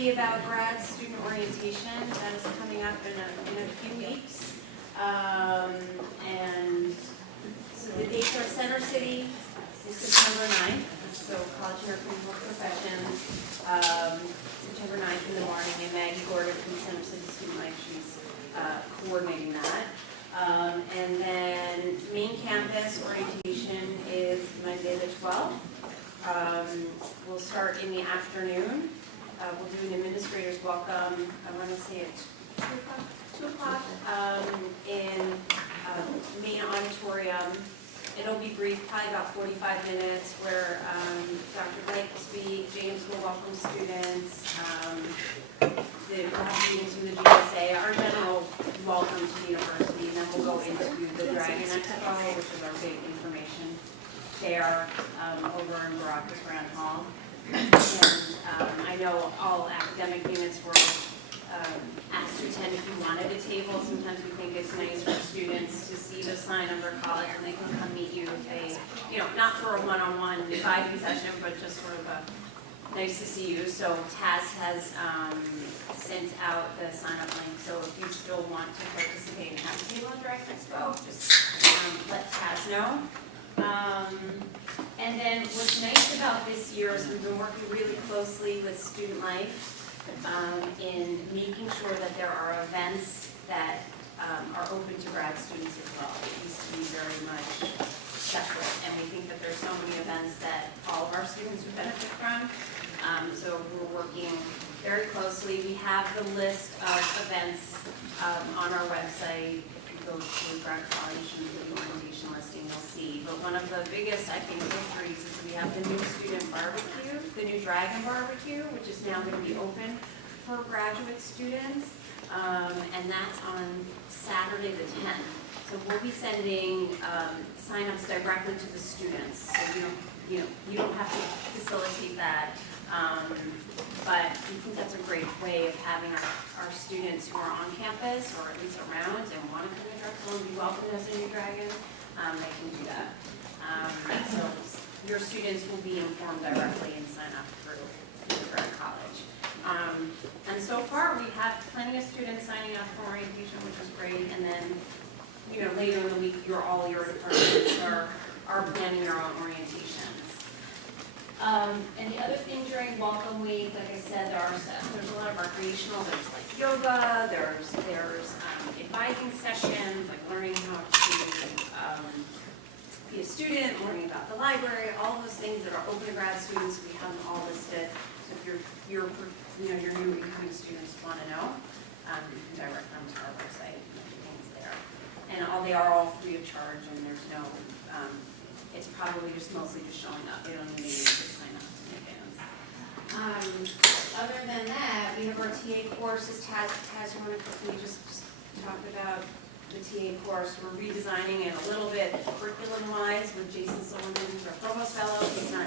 quickly about grad student orientation. That is coming up in a few weeks. And so the dates are Center City is September 9th, so College of Clinical Professions, September 9th in the morning, and Maggie Gordon from Center City Student Life, she's coordinating that. And then main campus orientation is Monday the 12th. We'll start in the afternoon. We'll do an administrator's welcome, I want to say at 2 o'clock in main auditorium. It'll be brief, probably about 45 minutes, where Dr. Blake will speak, James will welcome students, we'll have meetings with the GSA, our general welcome to the university, and then we'll go into the Dragon Expo, which is our big information fair over in Baracus Grand Hall. And I know all academic units were asked to attend if you wanted a table. Sometimes we think it's nice for students to see the sign of their college and they can come meet you if they, not for a one-on-one advising session, but just sort of a nice to see you. So Taz has sent out the sign-up link. So if you still want to participate and have a table at Dragon Expo, just let Taz know. And then what's nice about this year is we've been working really closely with Student Life in making sure that there are events that are open to grad students as well. It used to be very much separate, and we think that there's so many events that all of our students would benefit from. So we're working very closely. We have the list of events on our website. Go to Grad College and the orientation listing, you'll see. But one of the biggest, I think, victories is we have the new student barbecue, the new Dragon Barbecue, which is now going to be open for graduate students, and that's on Saturday the 10th. So we'll be sending sign-ups directly to the students, so you don't have to facilitate that. But we think that's a great way of having our students who are on campus or at least around and want to come to Drexel and be welcomed as a new Dragon, they can do that. So your students will be informed directly and sign up through Grad College. And so far we have plenty of students signing up for orientation, which is great. And then, later in the week, all your departments are planning their own orientations. And the other thing during Welcome Week, like I said, there's a lot of recreational. There's like yoga. There's advising sessions, like learning how to be a student, learning about the library, all those things that are open to grad students. We have them all listed. So if your new incoming students want to know, you can direct them to our website. And everything's there, and they are all free of charge, and there's no. It's probably just mostly just showing up. They don't even need to sign up in advance. Other than that, we have our TA courses. Taz, you want to quickly just talk about the TA course? We're redesigning it a little bit curriculum-wise with Jason Silverman, who's our Provost Fellow. He's not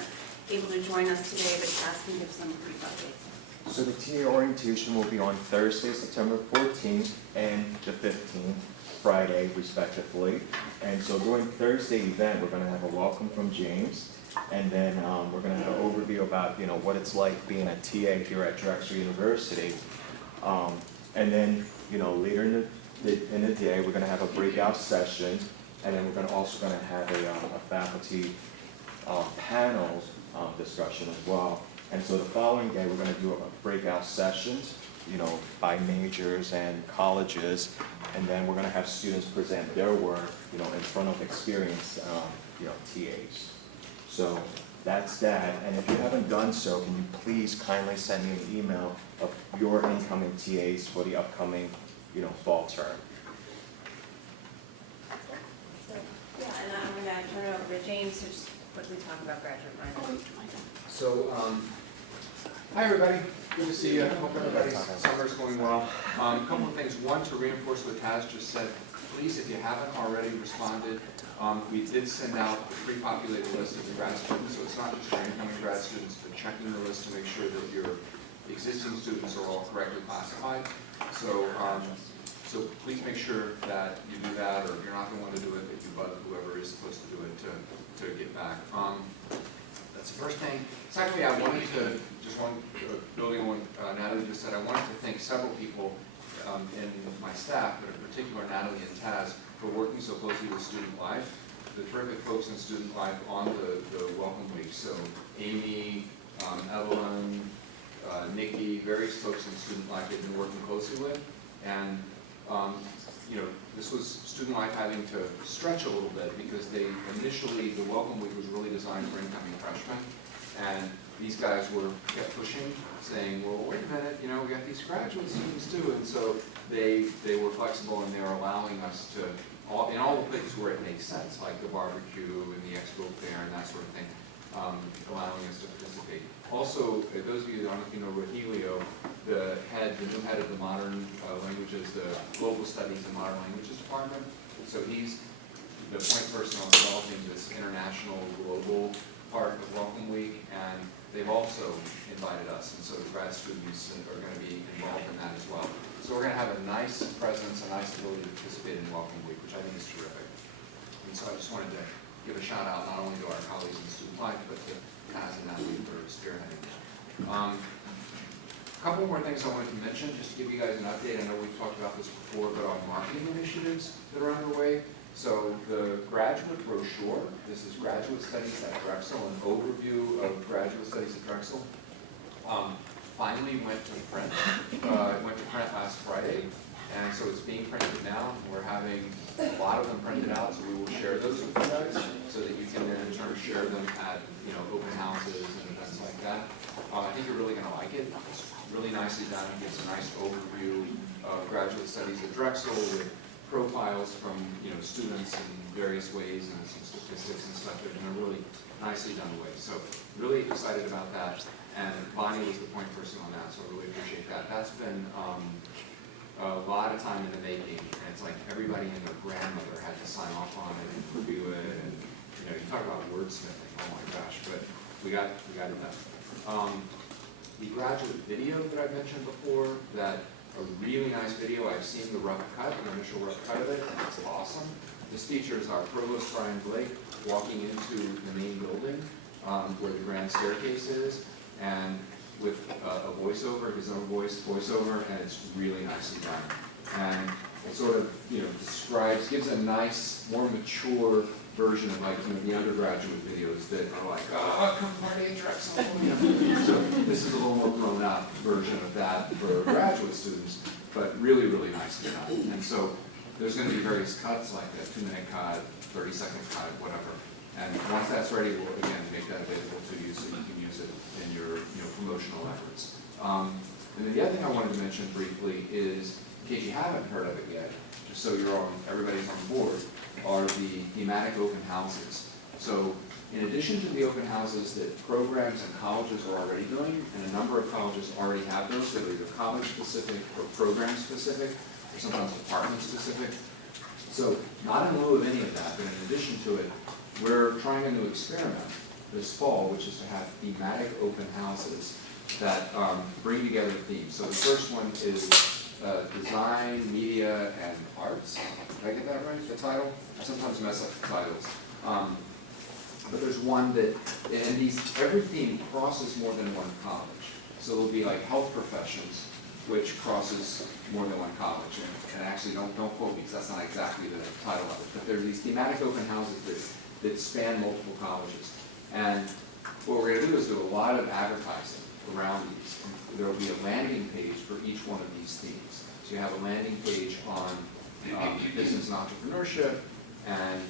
able to join us today, but Taz can give some brief updates. So the TA orientation will be on Thursday, September 14th and the 15th. Friday, respectively. And so during Thursday event, we're going to have a welcome from James, and then we're going to have an overview about what it's like being a TA here at Drexel University. And then later in the day, we're going to have a breakout session, and then we're also going to have a faculty panel discussion as well. And so the following day, we're going to do breakout sessions, by majors and colleges, and then we're going to have students present their work, in front of experienced, TAs. So that's that. And if you haven't done so, can you please kindly send me an email of your incoming TAs for the upcoming, fall term. Yeah, and I'm going to turn it over to James to just quickly talk about graduate learning. So, hi everybody, good to see you. Hope everybody's summer's going well. A couple of things. One, to reinforce what Taz just said, please, if you haven't already responded, we did send out a pre-populated list of the grad students, so it's not just your incoming grad students, but checking the list to make sure that your existing students are all correctly classified. So, so please make sure that you do that, or if you're not going to want to do it, that you bug whoever is supposed to do it to get back. That's the first thing. Secondly, I wanted to just just one, building on what Natalie just said, I wanted to thank several people in my staff, but in particular Natalie and Taz, for working so closely with Student Life. The terrific folks in Student Life on the Welcome Week. So Amy, Evelyn, Nikki, various folks in Student Life they've been working closely with. And you know, this was Student Life having to stretch a little bit because they initially, the Welcome Week was really designed for incoming freshmen. And these guys kept pushing, saying, well, wait a minute, you know, we got these graduate students too. And so they were flexible and they were allowing us to, in all the places where it makes sense, like the barbecue and the expo fair and that sort of thing, allowing us to participate. Also, those of you that don't know if you know Rogelio, the new head of the modern languages, the Global Studies and Modern Languages Department. So he's the point person on developing this international global part of Welcome Week, and they've also invited us, and so the grad students are going to be involved in that as well. So we're going to have a nice presence, a nice ability to participate in Welcome Week, which I think is terrific. And so I just wanted to give a shout out not only to our colleagues in Student Life, but to Taz and Natalie for spearheading. A couple more things I wanted to mention, just to give you guys an update. I know we've talked about this before, but on marketing initiatives that are underway. So the graduate brochure, this is Graduate Studies at Drexel, an overview of graduate studies at Drexel, finally went to print. It went to print last Friday, and so it's being printed now. We're having a lot of them printed out, so we will share those with you guys, so that you can then in turn share them at open houses and events like that. I think you're really going to like it. It's really nicely done. It gives a nice overview of graduate studies at Drexel with profiles from students in various ways and some statistics and stuff in a really nicely done way. So really excited about that. And Bonnie was the point person on that, so I really appreciate that. That's been a lot of time in the making, and it's like everybody and their grandmother had to sign off on it and review it, and you talk about wordsmithing, oh my gosh, but we got it done. The graduate video that I mentioned before, that a really nice video, I've seen the rough cut, the initial rough cut of it, and it's awesome. This features our Provost Brian Blake walking into the main building where the grand staircase is, and with a voiceover, his own voiceover, and it's really nicely done. And it sort of, describes, gives a nice, more mature version of like, the undergraduate videos that are like, oh, come party at Drexel. So this is a little more grown up version of that for graduate students, but really, really nicely done. And so there's going to be various cuts, like a 2-minute cut, 30-second cut, whatever. And once that's ready, we'll again make that available to you so you can use it in your promotional efforts. And then the other thing I wanted to mention briefly is, in case you haven't heard of it yet, just so everybody's on board, are the thematic open houses. So in addition to the open houses that programs and colleges are already doing, and a number of colleges already have those, so they're either college-specific or program-specific, or sometimes department-specific. So not in lieu of any of that, but in addition to it, we're trying a new experiment this fall, which is to have thematic open houses that bring together themes. So the first one is design, media, and arts. Did I get that right, the title? I sometimes mess up the titles. But there's one that, and every theme crosses more than one college. So there'll be like health professions, which crosses more than one college. And actually, don't quote me, because that's not exactly the title of it. But there are these thematic open houses that span multiple colleges. And what we're going to do is do a lot of advertising around these. There will be a landing page for each one of these themes. So you have a landing page on business and entrepreneurship, and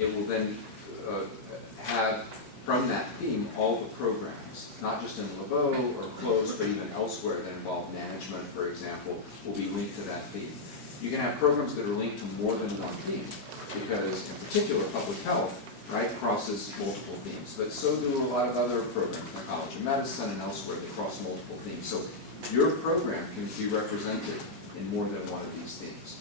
it will then have, from that theme, all the programs, not just in LeBeau or close, but even elsewhere that involve management, for example, will be linked to that theme. You can have programs that are linked to more than one theme, because in particular, public health, right, crosses multiple themes. But so do a lot of other programs, like College of Medicine and elsewhere, that cross multiple themes. So your program can be represented in more than one of these themes.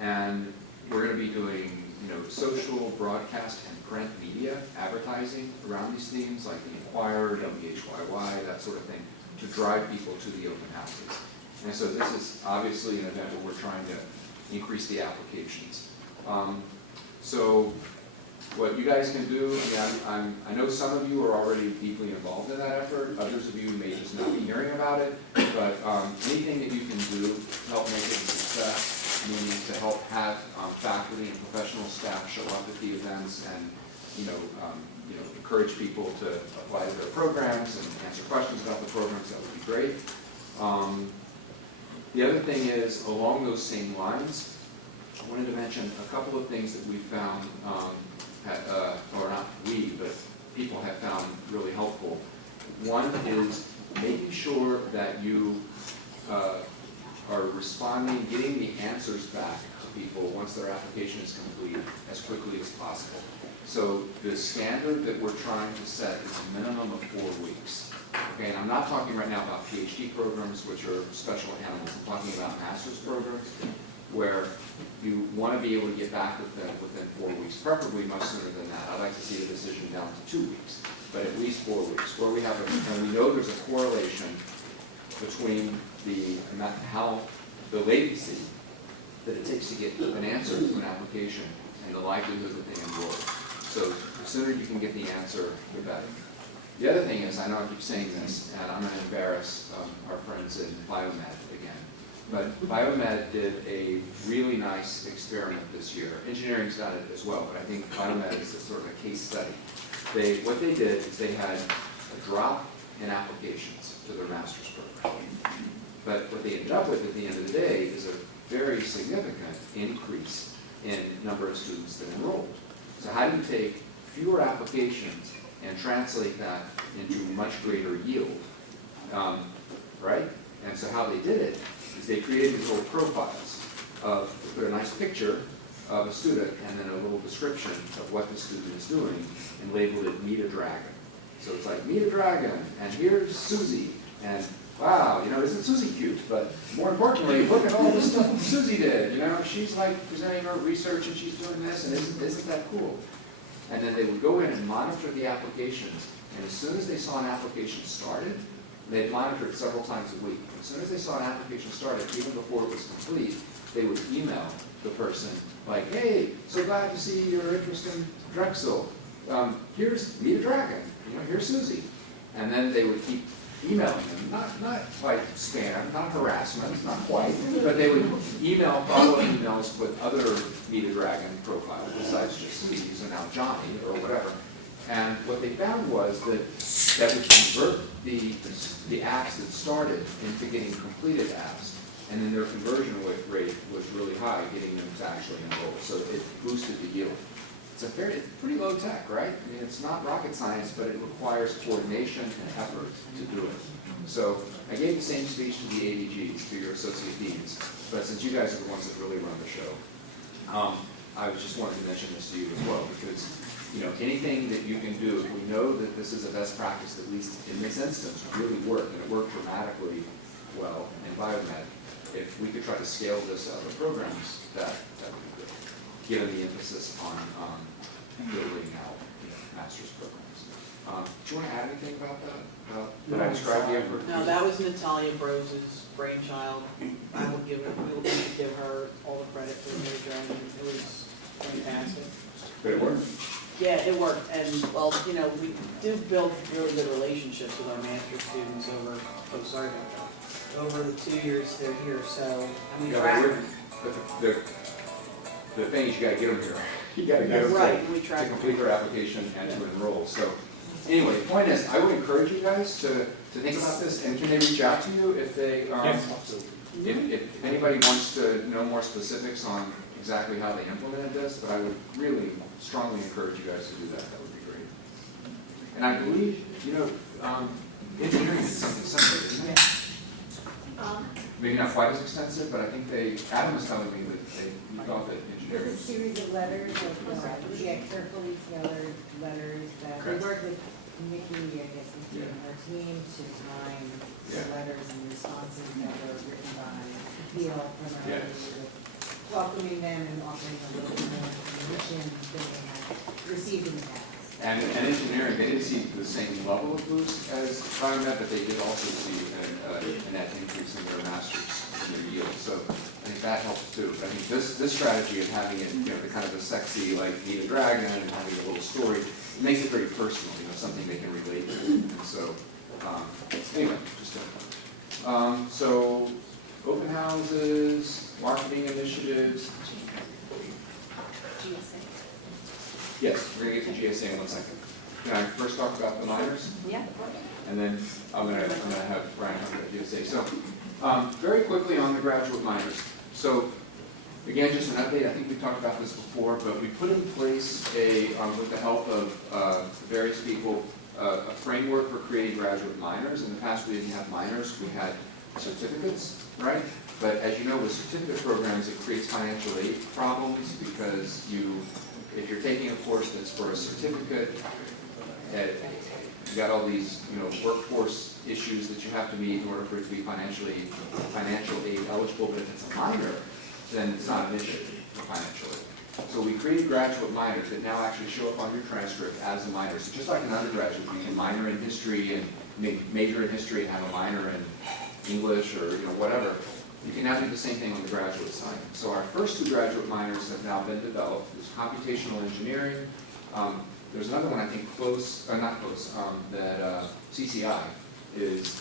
And we're going to be doing, social, broadcast, and print media advertising around these themes, like the Inquirer, WHYY, that sort of thing, to drive people to the open houses. And so this is obviously an event where we're trying to increase the applications. So what you guys can do, I know some of you are already deeply involved in that effort. Others others of you may just not be hearing about it, but anything that you can do to help make it a success, meaning to help have faculty and professional staff show up at the events and encourage people to apply to their programs and answer questions about the programs, that would be great. The other thing is, along those same lines, I wanted to mention a couple of things that we found, or not we, but people have found really helpful. One is making sure that you are responding, getting the answers back to people once their application is complete as quickly as possible. So the standard that we're trying to set is a minimum of 4 weeks. Okay, and I'm not talking right now about PhD programs, which are special animals. I'm talking about master's programs, where you want to be able to get back with them within 4 weeks, preferably much sooner than that. I'd like to see the decision down to 2 weeks, but at least 4 weeks, where we have and we know there's a correlation between the latency that it takes to get an answer to an application and the likelihood that they enroll. So the sooner you can get the answer, the better. The other thing is, I know I keep saying this, and I'm going to embarrass our friends in Biomed again, but Biomed did a really nice experiment this year. Engineering's done it as well, but I think Biomed is sort of a case study. What they did is they had a drop in applications to their master's program. But what they ended up with at the end of the day is a very significant increase in number of students that enrolled. So how do you take fewer applications and translate that into much greater yield, right? And so how they did it is they created these little profiles they put a nice picture of a student and then a little description of what the student is doing and labeled it Meet a Dragon. So it's like, meet a dragon, and here's Susie, and wow, isn't Susie cute? But more importantly, look at all this stuff Susie did. She's like presenting her research and she's doing this, and isn't that cool? And then they would go in and monitor the applications, and as soon as they saw an application started, they'd monitor it several times a week. As soon as they saw an application started, even before it was complete, they would email the person like, hey, so glad to see your interest in Drexel. Here's Meet a Dragon. Here's Susie. And then they would keep emailing them, not like spam, not harassment, not quite, but they would email follow-up emails with other Meet a Dragon profiles besides just Susie's and now Johnny or whatever. And what they found was that would convert the apps that started into getting completed apps, and then their conversion rate was really high, getting them to actually enroll. So it boosted the yield. It's pretty low tech, right? I mean, it's not rocket science, but it requires coordination and effort to do it. So I gave the same speech to the ADGs, to your associate deans, but since you guys are the ones that really run the show, I just wanted to mention this to you as well, because anything that you can do, if we know that this is a best practice, at least in this instance, really worked, and it worked dramatically well in Biomed. If we could try to scale this to other programs, that would be good, given the emphasis on building out master's programs. Do you want to add anything about that? Did I describe the effort? No, that was Natalia Brose's brainchild. I will give her all the credit for the journey. It was fantastic. Did it work? Yeah, it worked, and well, we do build really good relationships with our master's students over the 2 years they're here. So I mean, the thing is, you got to get them here. You got to get them right. We to try complete their application and to enroll. So anyway, the point is, I would encourage you guys to think about this. And can they reach out to you if they if anybody wants to know more specifics on exactly how they implemented this? But I would really strongly encourage you guys to do that. That would be great. And I believe engineering is something similar, isn't it? Maybe not quite as extensive, but I think Adam was telling me that he thought that engineering. There's a series of letters, carefully tailored letters that we work with Nikki, I guess, and her team to design the letters and responses that were written by Peel primarily, with welcoming them and offering a little bit more information than they had received in the past. And engineering, they didn't see the same level of boost as Biomed, but they did also see a net increase in their masters in their yield. So I think that helps too. I think this strategy of having it, the kind of a sexy, like Meet a Dragon and having a little story, it makes it very personal, something they can relate to. And so So, open houses, marketing initiatives. GSA. Yes, we're gonna get to GSA in 1 second. Can I first talk about the minors? Yeah. And then I'm gonna have Brian talk about GSA. So, very quickly on the graduate minors. So, again, just an update, I think we talked about this before, but we put in place with the help of various people, a framework for creating graduate minors. In the past, we didn't have minors, we had certificates, right? But as you know, with certificate programs, it creates financial aid problems because if you're taking a course that's for a certificate, you got all these, workforce issues that you have to meet in order for it to be financial aid eligible. But if it's a minor, then it's not an issue for financial aid. So we created graduate minors that now actually show up on your transcript as a minor. So just like an undergraduate, you can minor in history and major in history and have a minor in English or whatever. You can now do the same thing on the graduate side. So our first 2 graduate minors have now been developed. There's computational engineering. There's another one I think that CCI is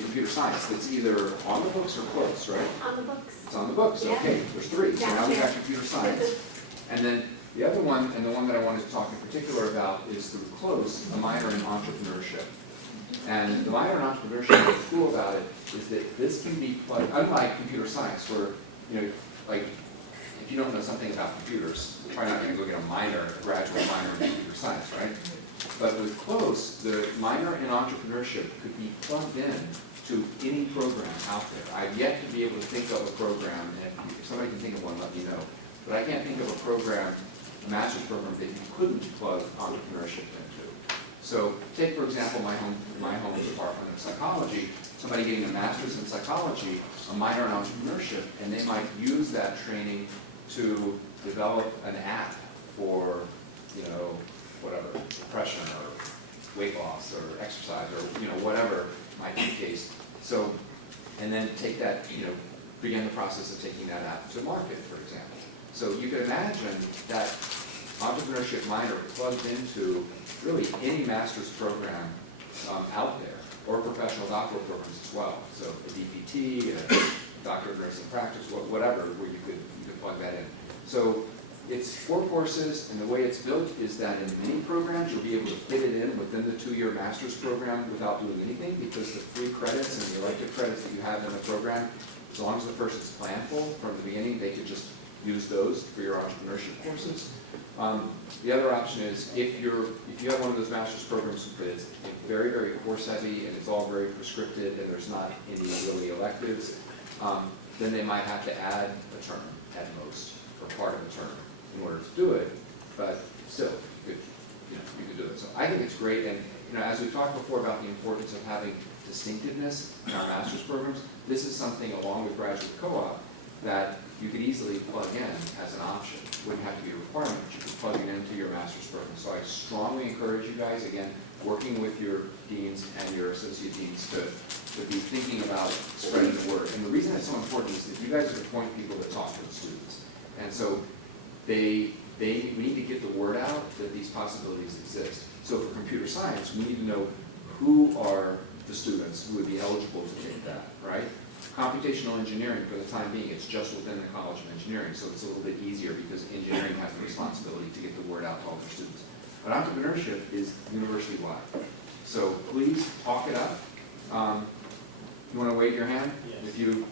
computer science. That's either on the books or close, right? On the books. It's on the books, Yeah. okay, there's 3, so now we got Gotcha. computer science. And then the other one, and the one that I wanted to talk in particular about is through close, a minor in entrepreneurship. And the minor in entrepreneurship, what's cool about it is that this can be plugged, unlike computer science, where, like, if you don't know something about computers, you're probably not gonna go get a graduate minor in computer science, right? But with close, the minor in entrepreneurship could be plugged in to any program out there. I've yet to be able to think of a program, and if somebody can think of one, let me know. But I can't think of a program, a master's program, that you couldn't plug entrepreneurship into. So take, for example, my home department of psychology, somebody getting a master's in psychology, a minor in entrepreneurship, and they might use that training to develop an app for, whatever, depression or weight loss or exercise or, whatever might be the case. So, and then take that, begin the process of taking that app to market, for example. So you can imagine that entrepreneurship minor plugged into really any master's program out there, or professional doctoral programs as well. So a DPT, a doctor of nursing practice, whatever, where you could plug that in. So it's 4 courses, and the way it's built is that in many programs, you'll be able to fit it in within the 2-year master's program without doing anything, because the free credits and the elective credits that you have in the program, as long as the person's planful from the beginning, they could just use those for your entrepreneurship courses. The other option is if you have one of those master's programs that's very, very course heavy and it's all very prescripted and there's not any really electives, then they might have to add a term at most, or part of a term, in order to do it. But still, you could do it. So I think it's great, and as we talked before about the importance of having distinctiveness in our master's programs, this is something along with graduate co-op that you could easily plug in as an option. It wouldn't have to be a requirement, but you could plug it into your master's program. So I strongly encourage you guys, again, working with your deans and your associate deans to be thinking about spreading the word. And the reason it's so important is that you guys are the point people that talk to the students. And so we need to get the word out that these possibilities exist. So for computer science, we need to know who are the students who would be eligible to take that, right? Computational engineering, for the time being, it's just within the College of Engineering, so it's a little bit easier because engineering has the responsibility to get the word out to all their students. But entrepreneurship is university-wide. So please talk it up. You want to wave your hand? Yes. If you,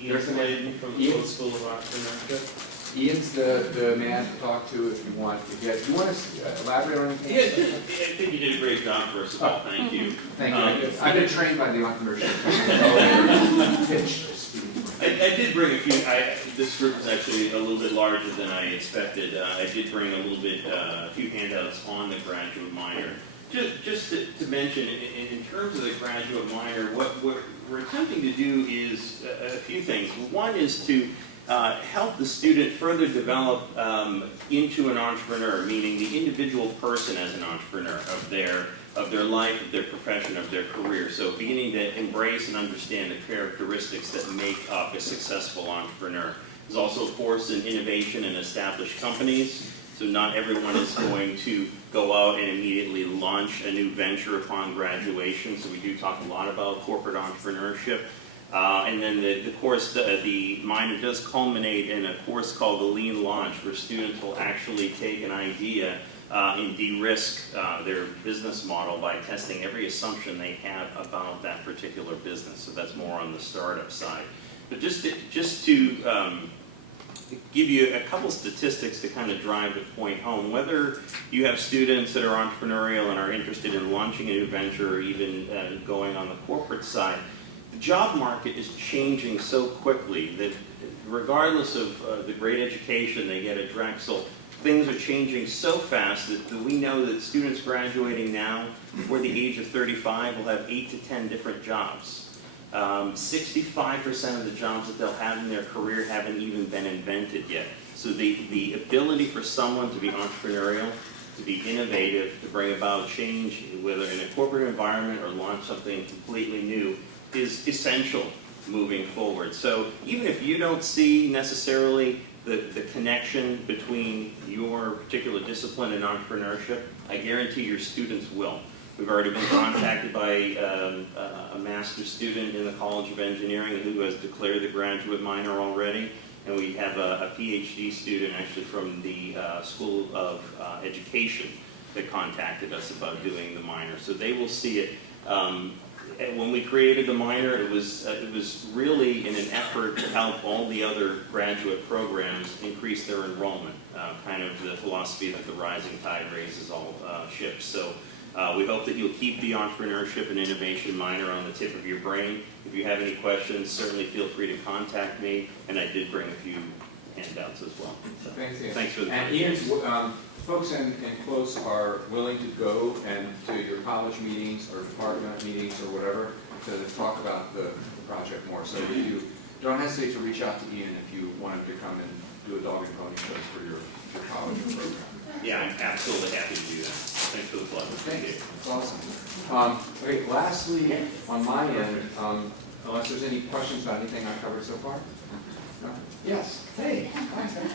Ian Sladen from the Code School of Entrepreneurship. Ian's the man to talk to if you want. Do you want to elaborate on anything? Yeah, I think you did a great job, first of all, thank you. Thank you. I've been trained by the entrepreneurship pitch. I did bring a few, this group is actually a little bit larger than I expected. I did bring a little bit, a few handouts on the graduate minor. Just to mention, in terms of the graduate minor, what we're attempting to do is a few things. One is to help the student further develop into an entrepreneur, meaning the individual person as an entrepreneur of their life, of their profession, of their career. So beginning to embrace and understand the characteristics that make up a successful entrepreneur. There's also a course in innovation and established companies. So not everyone is going to go out and immediately launch a new venture upon graduation. So we do talk a lot about corporate entrepreneurship. And then the course, the minor does culminate in a course called the Lean Launch, where students will actually take an idea and de-risk their business model by testing every assumption they have about that particular business. So that's more on the startup side. But just to give you a couple statistics to kind of drive the point home, whether you have students that are entrepreneurial and are interested in launching a new venture or even going on the corporate side, the job market is changing so quickly that regardless of the great education they get at Drexel, things are changing so fast that we know that students graduating now before the age of 35 will have 8 to 10 different jobs. 65% of the jobs that they'll have in their career haven't even been invented yet. So the ability for someone to be entrepreneurial, to be innovative, to bring about change, whether in a corporate environment or launch something completely new, is essential moving forward. So even if you don't see necessarily the connection between your particular discipline and entrepreneurship, I guarantee your students will. We've already been contacted by a master's student in the College of Engineering who has declared the graduate minor already, and we have a PhD student actually from the School of Education that contacted us about doing the minor. So they will see it. When we created the minor, it was really in an effort to help all the other graduate programs increase their enrollment, kind of the philosophy that the rising tide raises all ships. So we hope that you'll keep the entrepreneurship and innovation minor on the tip of your brain. If you have any questions, certainly feel free to contact me, and I did bring a few handouts as well. So, Thanks, Ian. thanks for the And Ian, folks in close are willing to go and to your college meetings or department meetings or whatever to talk about the project more. So if you don't hesitate to reach out to Ian if you want him to come and do a dog and pony show for your college program. Yeah, I'm absolutely happy to do that. Thanks for the plug. Thanks. That's awesome. Okay, lastly, on my end, unless there's any questions about anything I've covered so far? No? Yes. Hey. Hi, Sarah.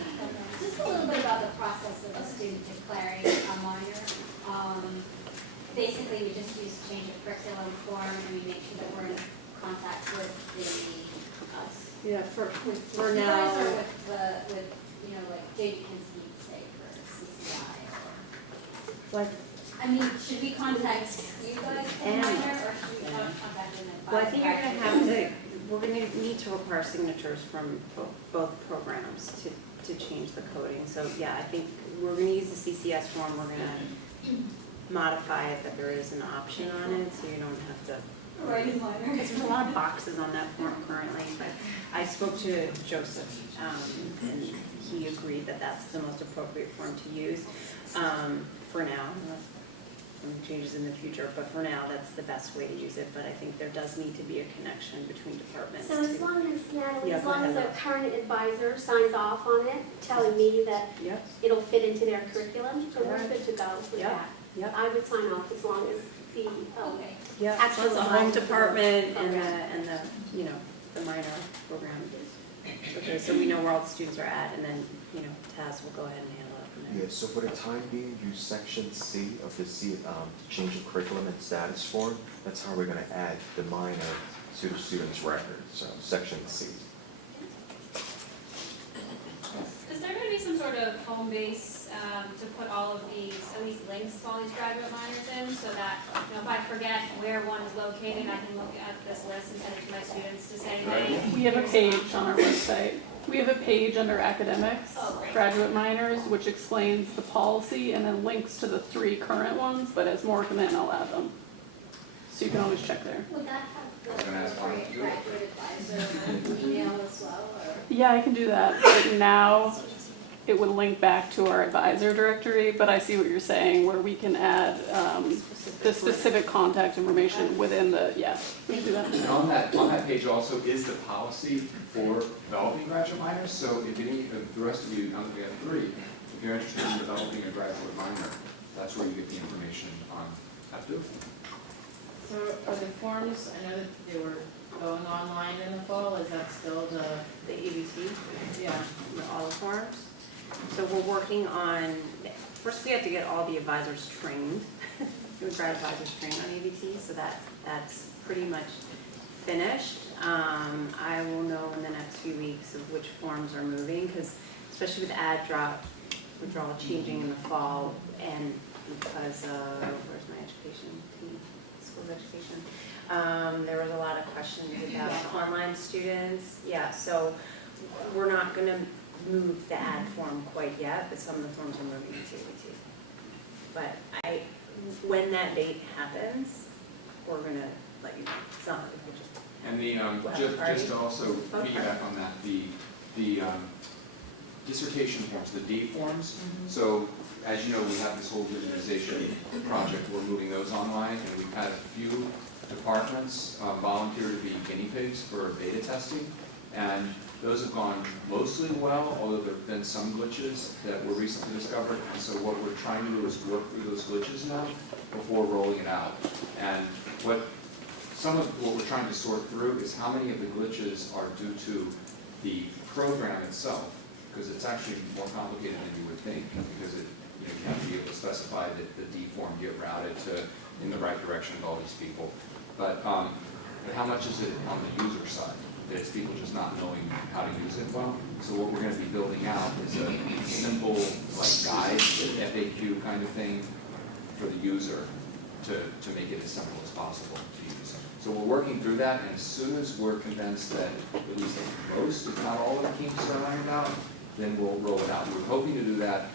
Just a little bit about the process of a student declaring a minor. Basically, we just use change of curriculum form, and we make sure that we're in contact with us. Yeah, for With you now. guys or with like J.D. Kinsey, say, for CCI or. Like, I mean, should we contact you guys for the And- minor, or should we contact them? well, I think you're gonna have to, we're gonna need to require signatures from both programs to change the coding. So, yeah, I think we're gonna use the CCS form, we're gonna modify it, that there is an option on it, so you don't have to. Right in minor. Because there's a lot of boxes on that form currently, but I spoke to Joseph, and he agreed that that's the most appropriate form to use, for now, unless some changes in the future, but for now, that's the best way to use it, but I think there does need to be a connection between departments. So as long as, Natalie, Yeah, as go long as ahead. a current advisor signs off on it, telling me that Yep, it'll fit into their curriculum, so we're Right. good to go with Yep. that. yep, I would sign off as long as the, Okay. yeah, so Actual it's the home minor department and the, program. the minor program. Okay, so we know where all the students are at, and then, Taz will go ahead and handle it from there. Yeah, so for the time being, use section C of the change of curriculum and status form. That's how we're gonna add the minor to the student's record, so section C. Is there gonna be some sort of home base, to put all of these, at least links to all these graduate minors in, so that, if I forget where one is located, I can look at this list and send it to my students to say, hey. We have a page on our website. We have a page under academics, Oh, great. graduate minors, which explains the policy and then links to the 3 current ones, but as more come in, I'll add them. So you can always check there. Would that I'm have gonna ask the one of appropriate you. graduate advisor email as well, or? Yeah, I can do that, but now it would link back to our advisor directory, but I see what you're saying, where we can add the specific contact information within the, we can do that. And on that page also is the policy for developing graduate minors. So if any of the rest of you, now that we have 3, if you're interested in developing a graduate minor, that's where you get the information on how to do it. So are the forms, I know that they were going online in the fall, is that still The ABC, yeah, with all the forms. So we're working on first we have to get all the advisors trained, grad advisors trained on ABT, so that's pretty much finished. I will know in the next few weeks of which forms are moving, because especially with withdrawal changing in the fall, and because of, where's my education team, school of education? There was a lot of questions about online students. Yeah, so we're not gonna move the ad form quite yet, but some of the forms are moving to ABT. But when that date happens, we're gonna let you know. It's not like we just. And just to also piggyback on that, the dissertation forms, the D forms. So as you know, we have this whole digitization project. We're moving those online, and we've had a few departments volunteer to be guinea pigs for beta testing, and those have gone mostly well, although there have been some glitches that were recently discovered. And so what we're trying to do is work through those glitches now before rolling it out. And some of what we're trying to sort through is how many of the glitches are due to the program itself, because it's actually more complicated than you would think, because you have to be able to specify that the D form get routed in the right direction of all these people. But how much is it on the user side? It's people just not knowing how to use it well. So what we're going to be building out is a simple guide, FAQ kind of thing for the user to make it as simple as possible to use. So we're working through that, and as soon as we're convinced that at least most, if not all of the kinks are ironed out, then we'll roll it out. We're hoping to do that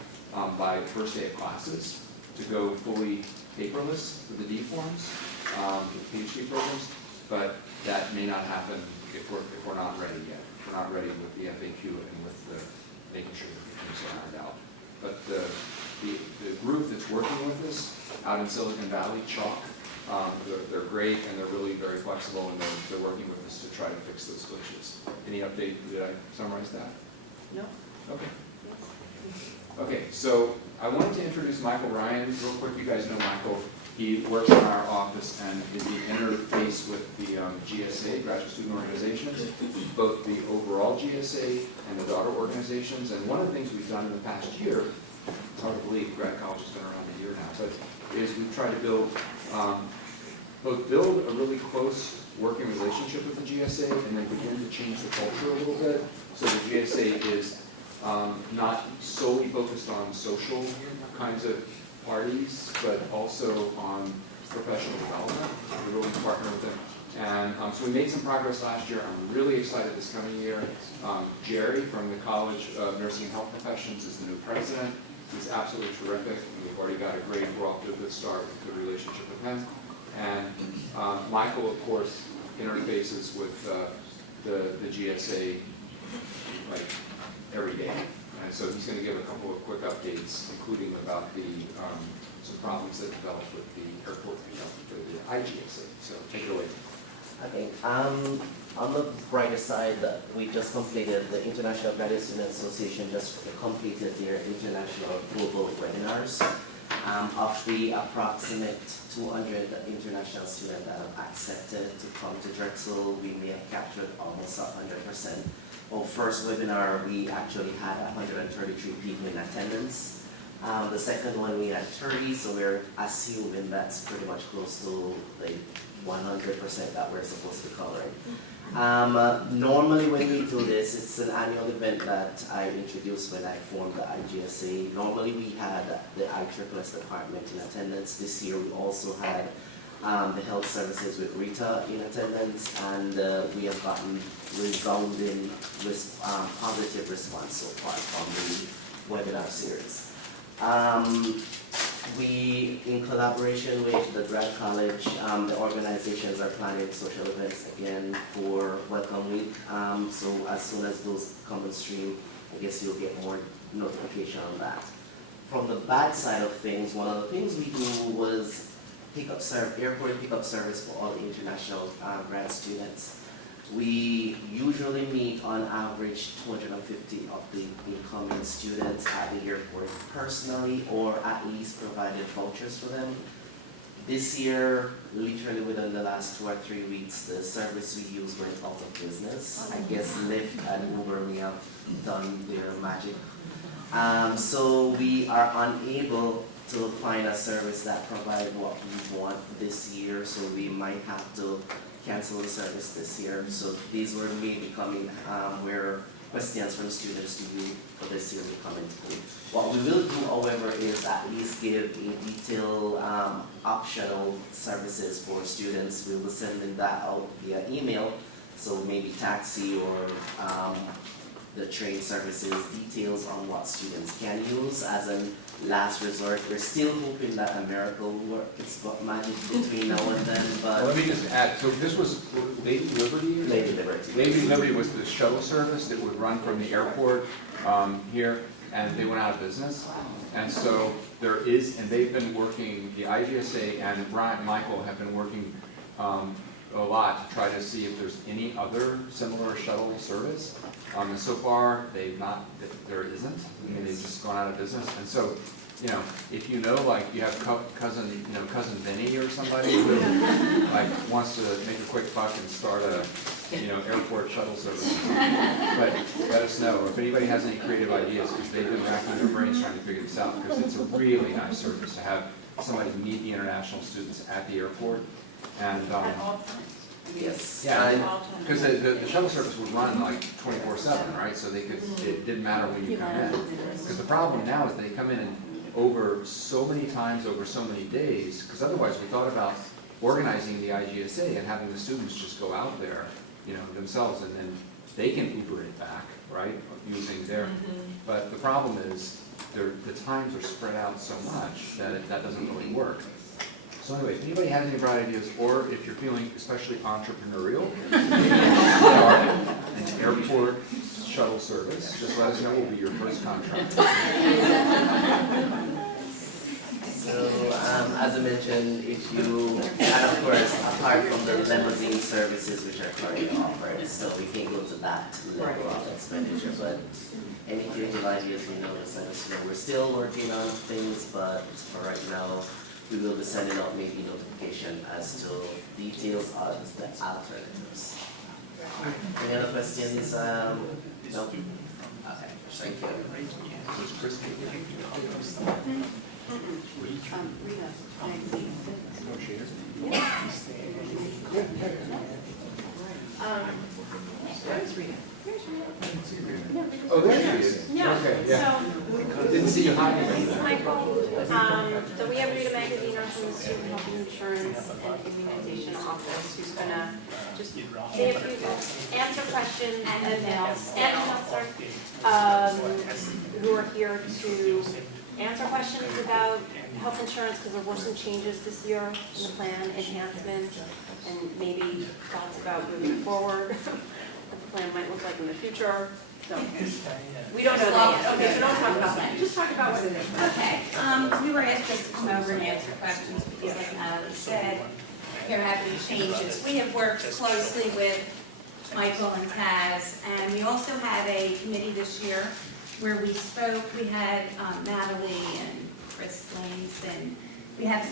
by the first day of classes, to go fully paperless for the D forms, the PhD programs, but that may not happen if we're not ready yet. We're not ready with the FAQ and with the making sure that the kinks are ironed out. But the group that's working with us out in Silicon Valley, Chalk, they're great, and they're really very flexible, and they're working with us to try to fix those glitches. Any update? Did I summarize that? No. Okay. Okay, so I wanted to introduce Michael Ryan real quick. You guys know Michael. He works in our office and is the interface with the GSA, Graduate Student Organizations, both the overall GSA and the daughter organizations. And one of the things we've done in the past year, it's hard to believe Grad College has been around a year now, but is we've tried to build a really close working relationship with the GSA, and then begin to change the culture a little bit. So the GSA is not solely focused on social kinds of parties, but also on professional development. We really partner with them. And so we made some progress last year. I'm really excited this coming year. Jerry from the College of Nursing and Health Professions is the new president. He's absolutely terrific. We've already got we're off to a good start, a good relationship with him. And Michael, of course, interfaces with the GSA every day. And so he's going to give a couple of quick updates, including about some problems that developed with the airport, the IGSA. So take it away. Okay. On the brighter side, we just completed, the International Graduate Student Association just completed their international global webinars. Of the approximate 200 international students that have accepted to come to Drexel, we may have captured almost 100%. Our first webinar, we actually had 133 people in attendance. The second one, we had 30, so we're assuming that's pretty much close to the 100% that we're supposed to be covering. Normally when we do this, it's an annual event that I introduced when I formed the IGSA. Normally we had the ISSS department in attendance. This year we also had the health services with Rita in attendance, and we have gotten resounding positive response so far from the webinar series. We, in collaboration with the Grad College, the organizations are planning social events again for Welcome Week. So as soon as those come on stream, I guess you'll get more notification on that. From the bad side of things, one of the things we do was airport pickup service for all the international grad students. We usually meet on average 250 of the incoming students at the airport personally, or at least provided vouchers for them. This year, literally within the last 2 or 3 weeks, the service we used went out of business. I guess Lyft and Uber may have done their magic. So we are unable to find a service that provides what we want this year, so we might have to cancel the service this year. So these were maybe coming, where questions from students to you for this year will come into play. What we will do, however, is at least give a detailed optional services for students. We will send them that out via email, so maybe taxi or the train services, details on what students can use as a last resort. We're still hoping that a miracle will work. It's got magic between now and then, Well, but let me just add, so this was Lady Liberty? or Lady Liberty. Lady Liberty was the shuttle service that would run from the airport here, and they went out of business. And so there is, and they've been working, the IGSA and Brian and Michael have been working a lot to try to see if there's any other similar shuttle service. And so far, there isn't. I mean, they've just gone out of business. And so, you know, if you know, like, you have cousin Vinny or somebody who, like, wants to make a quick buck and start a, airport shuttle service. But let us know, or if anybody has any creative ideas, because they've been racking their brains trying to figure this out, because it's a really nice service to have somebody meet the international students at the airport. And, Yes. yeah, because the shuttle service would run like 24/7, right? So it didn't matter when you come in. Because the problem now is they come in over so many times, over so many days, because otherwise we thought about organizing the IGSA and having the students just go out there, themselves, and then they can Uber it back, right, using their, but the problem is the times are spread out so much that that doesn't really work. So anyway, if anybody has any bright ideas, or if you're feeling especially entrepreneurial, maybe start an airport shuttle service, just let us know, we'll be your first contract. So, as I mentioned, if you, and of course, apart from the limousine services which are currently offered, so we can go to that level of expenditure, but any creative ideas, just let us know. We're still working on things, but for right now, we will be sending out maybe notification as to details of the alternatives. Any other questions? No? Okay, thank you. Oh, there she is. Yeah. Okay, yeah. So, Didn't see you hiding. this is Michael. So we have Rita Magaziner from the Student Health Insurance and Immunization Office, who's gonna just say a few, answer questions and who are here to answer questions about health insurance, because there were some changes this year in the plan, enhancements, and maybe thoughts about moving forward, what the plan might look like in the future. So, we don't know that yet. Okay, so don't talk about that. Just talk about what it is. Okay, we were asked just to come over and answer questions because like Natalie said, there have been changes. We have worked closely with Michael and Taz, and we also had a committee this year where we spoke. We had Natalie and Chris Lanes, we have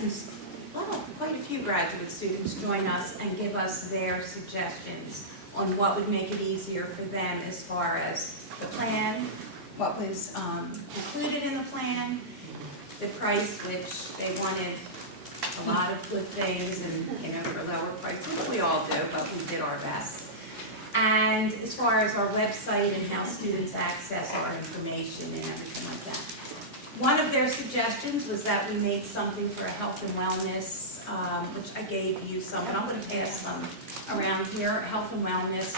quite a few graduate students join us and give us their suggestions on what would make it easier for them as far as the plan, what was included in the plan, the price, which they wanted a lot of good things and, for lower prices, which we all do, but we did our best. And as far as our website and how students access our information and everything like that. One of their suggestions was that we made something for health and wellness, which I gave you some, and I'm going to pass some around here, health and wellness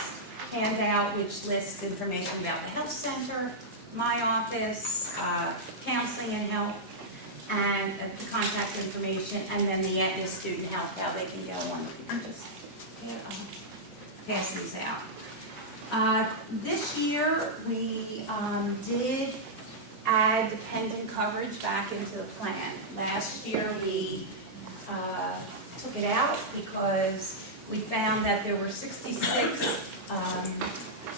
handout, which lists information about the health center, my office, counseling and help, and the contact information, and then the Aetna student health, how they can go on. If you can just pass these out. This year, we did add dependent coverage back into the plan. Last year, we took it out because we found that there were 66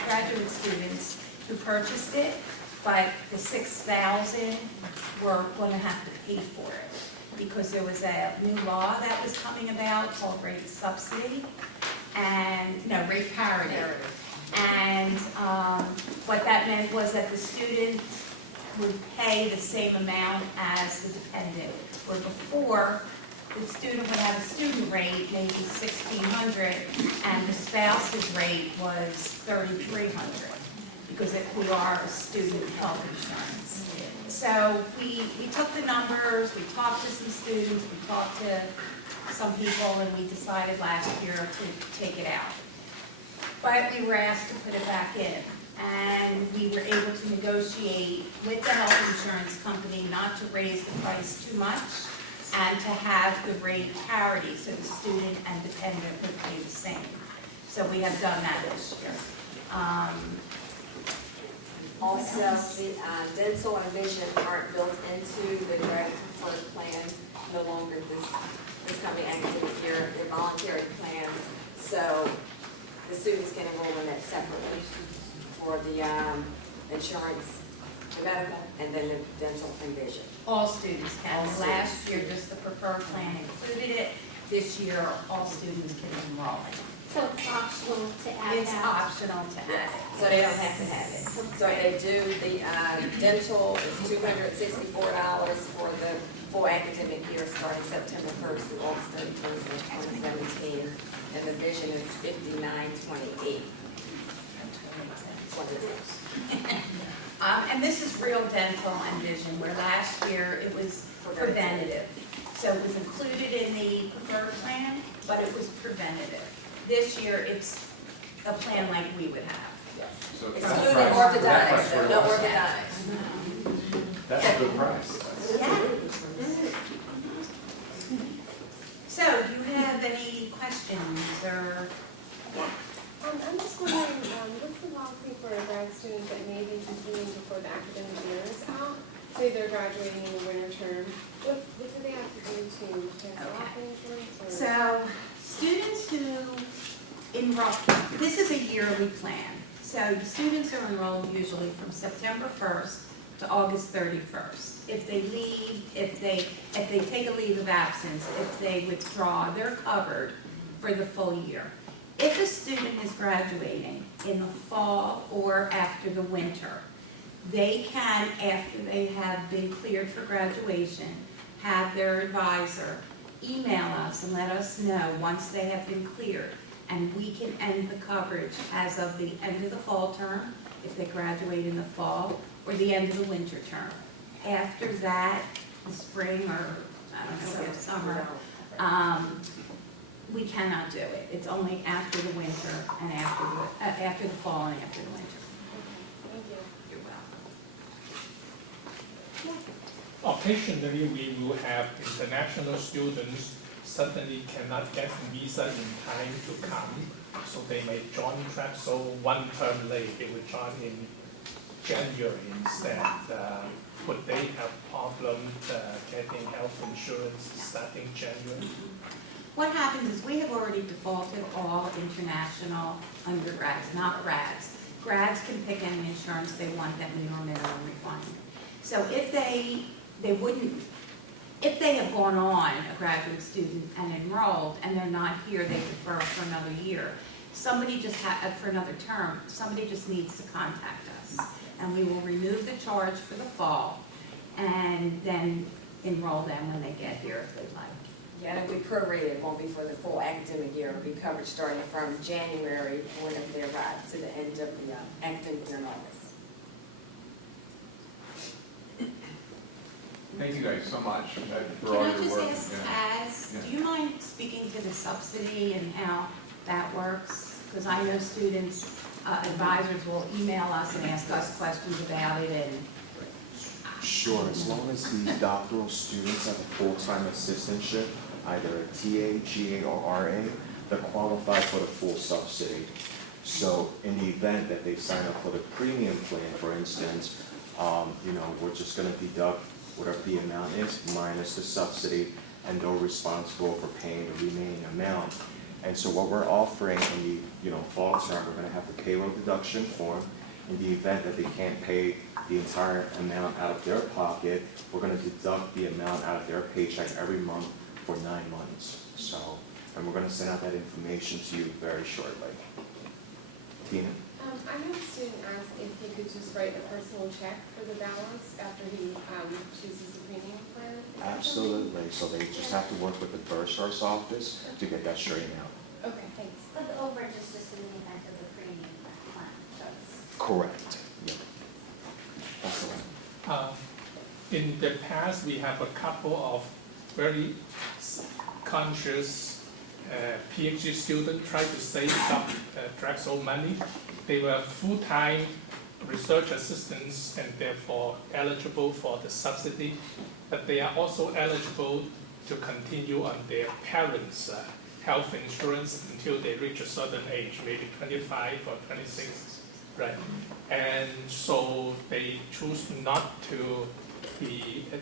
graduate students who purchased it, but the 6,000 were going to have to pay for it because there was a new law that was coming about called rate subsidy, rate parity. And what that meant was that the student would pay the same amount as the dependent. Where before, the student would have a student rate, maybe $1,600, and the spouse's rate was $3,300, because we are a student health insurance. So we took the numbers, we talked to some students, we talked to some people, and we decided last year to take it out. But we were asked to put it back in, and we were able to negotiate with the health insurance company not to raise the price too much, and to have the rate parity, so the student and dependent would pay the same. So we have done that this year. Also, the dental and vision aren't built into the direct preferred plan, no longer this coming academic year, they're voluntary plans. So the students can enroll in that separately for the insurance, the medical, and then the dental and vision. All students can. All students. Last year, just the preferred plan included it. This year, all students can enroll in it. So it's optional to add It's that. optional to add it. So they don't have to have it. So they do, the dental is $264 for the full academic year starting September 1st through August 31st of 2017. And the vision is $59.28. And this is real dental and vision, where last year it was preventative. So it was included in the preferred plan, but it was preventative. This year, it's a plan like we would have. So that's Excluding price. orthodontics, That price though, we're no lost. orthodontics. That's a good price. So, do you have any questions or? I'm just wondering, what's the policy for grad students that may be continuing before the academic year is out? Say they're graduating in the winter term, what do they have to do to cancel off insurance or? So, students who enroll, this is a yearly plan. So, the students are enrolled usually from September 1st to August 31st. If they leave, if they take a leave of absence, if they withdraw, they're covered for the full year. If a student is graduating in the fall or after the winter, they can, after they have been cleared for graduation, have their advisor email us and let us know once they have been cleared. And we can end the coverage as of the end of the fall term, if they graduate in the fall, or the end of the winter term. After that, the spring or, I don't know, if summer, we cannot do it. It's only after the winter and after the fall and after the winter. Thank you. You're welcome. Occasionally, we will have international students suddenly cannot get visa in time to come, so they may join track. So one term late, they will join in January instead. Would they have problems getting health insurance starting January? What happens is we have already defaulted all international undergrads, not grads. Grads can pick any insurance they want that meet our minimum requirement. So if they have gone on, a graduate student, and enrolled, and they're not here, they defer for another year, for another term, somebody just needs to contact us. And we will remove the charge for the fall, and then enroll them when they get here if they'd like. Yeah, and it'll be prorated, it won't be for the full academic year, it'll be coverage starting from January whenever they arrive to the end of the academic year in August. Thank you guys so much for Can all I your just work. ask Yeah. Taz, Yeah. do you mind speaking to the subsidy and how that works? Because I know students, advisors will email us and ask us questions about it, and Sure, as long as these doctoral students have a full-time assistantship, either a TA, GA, or RA, they're qualified for the full subsidy. So in the event that they sign up for the premium plan, for instance, we're just gonna deduct whatever the amount is minus the subsidy, and they're responsible for paying the remaining amount. And so what we're offering in the fall term, we're gonna have the payroll deduction form. In the event that they can't pay the entire amount out of their pocket, we're gonna deduct the amount out of their paycheck every month for 9 months. So, and we're gonna send out that information to you very shortly. Tina? I had a student ask if he could just write a personal check for the balance after he chooses the premium plan. Is that something? Absolutely, so they just have to work with the bursar's office to get that straightened out. Okay, thanks. But the overage is just in the event of the premium plan, that's. Correct, yeah. That's correct. In the past, we have a couple of very conscious PhD students try to save up Drexel money. They were full-time research assistants and therefore eligible for the subsidy, but they are also eligible to continue on their parents' health insurance until they reach a certain age, maybe 25 or 26, right? And so they choose not to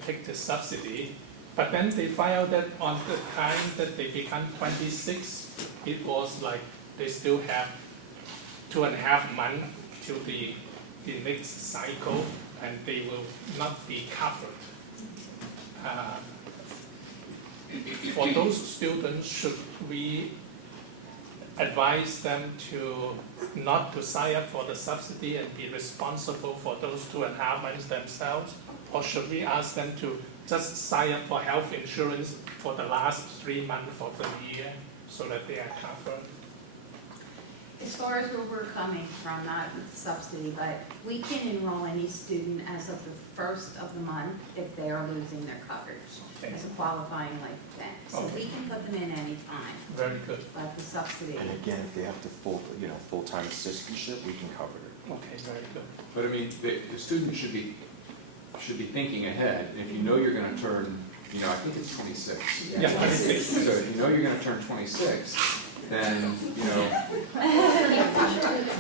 take the subsidy. But then they find out that on the time that they become 26, it was like they still have 2.5 months till the next cycle, and they will not be covered. For those students, should we advise them to not to sign up for the subsidy and be responsible for those 2.5 months themselves? Or should we ask them to just sign up for health insurance for the last 3 months of the year so that they are covered? As far as where we're coming from, not with subsidy, but we can enroll any student as of the first of the month if they are losing their coverage as a qualifying life event. So we can put them in any time, Very good. but the subsidy. And again, if they have to full-time assistantship, we can cover it. Okay, very good. But I mean, the student should be thinking ahead. If you know you're gonna turn, I think it's 26. Yeah, 26. So if you know you're gonna turn 26, then,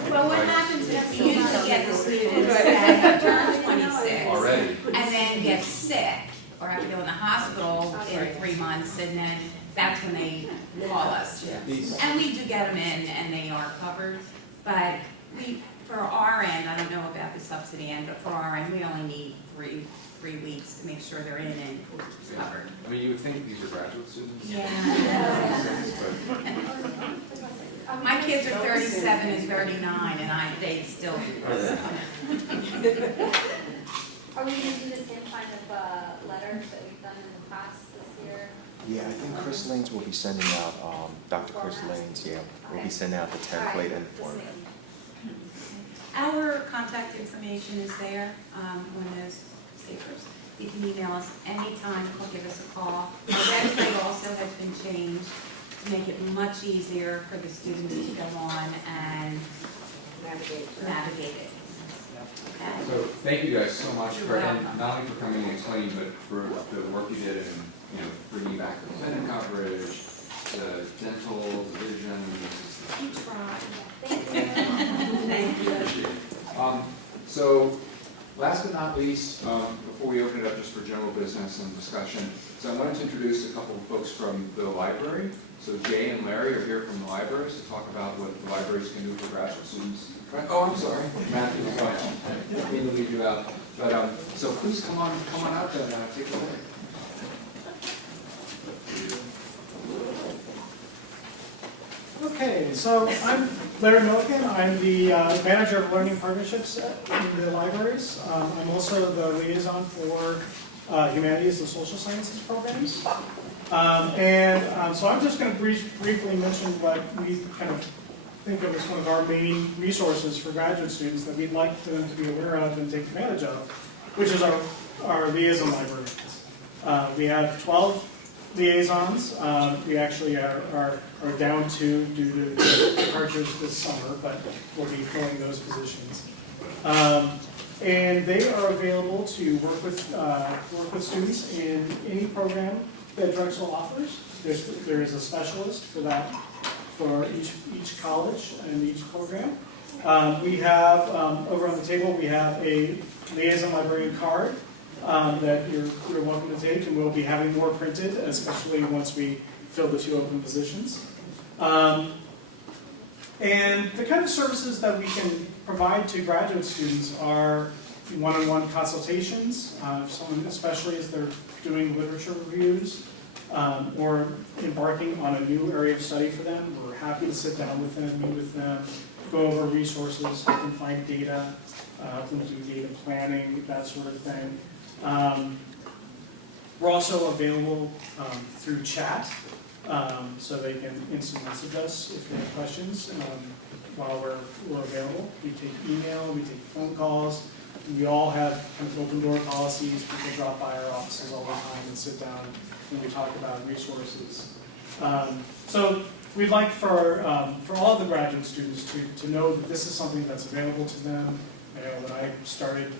Well, what happens is we usually get the students that have turned 26 already. and then get sick or have to go in the hospital in 3 months, and then that's when they call us. And we do get them in and they are covered, but for our end, I don't know about the subsidy end, but for our end, we only need three weeks to make sure they're in and covered. I mean, you would think these are graduate students. Yeah. But My kids are 37 and 39, and they still. Are we gonna do the same kind of letters that we've done in the past this year? Yeah, I think Chris Lanes will be sending out, Dr. Chris Lanes, will be sending out the template and format. Our contact information is there on those papers. You can email us anytime, or give us a call. Our website also has been changed to make it much easier for the students to go on and navigate it. Okay? So thank you guys so much You're for, and welcome. not only for coming and explaining, but for the work you did in, bringing back the clinic coverage, the dental, the vision. You tried. Thank you. So, last but not least, before we open it up just for general business and discussion, so I wanted to introduce a couple of folks from the library. So Jay and Larry are here from the libraries to talk about what the libraries can do for graduate students. Oh, I'm sorry, Matthew, I didn't mean to leave you out. But so please come on up and take a look. Okay, so I'm Larry Milliken. I'm the manager of learning partnerships in the libraries. I'm also the liaison for humanities and social sciences programs. So I'm just going to briefly mention what we kind of think of as one of our main resources for graduate students that we'd like for them to be aware of and take advantage of, which is our liaison librarians. We have 12 liaisons. We actually are down 2 due to departures this summer, but we'll be filling those positions. And they are available to work with students in any program that Drexel offers. There is a specialist for that for each college and each program. We have over on the table we have a liaison librarian card that you're welcome to take, and we'll be having more printed, especially once we fill the 2 open positions. And the kind of services that we can provide to graduate students are one-on-one consultations, especially as they're doing literature reviews or embarking on a new area of study for them. We're happy to sit down with them, meet with them, go over resources, help them find data, help them do data planning, that sort of thing. We're also available through chat, so they can instant message us if they have questions while we're available. We take email, we take phone calls. We all have kind of open door policies. People drop by our offices all the time and sit down when we talk about resources. So we'd like for all of the graduate students to know that this is something that's available to them. I know when I started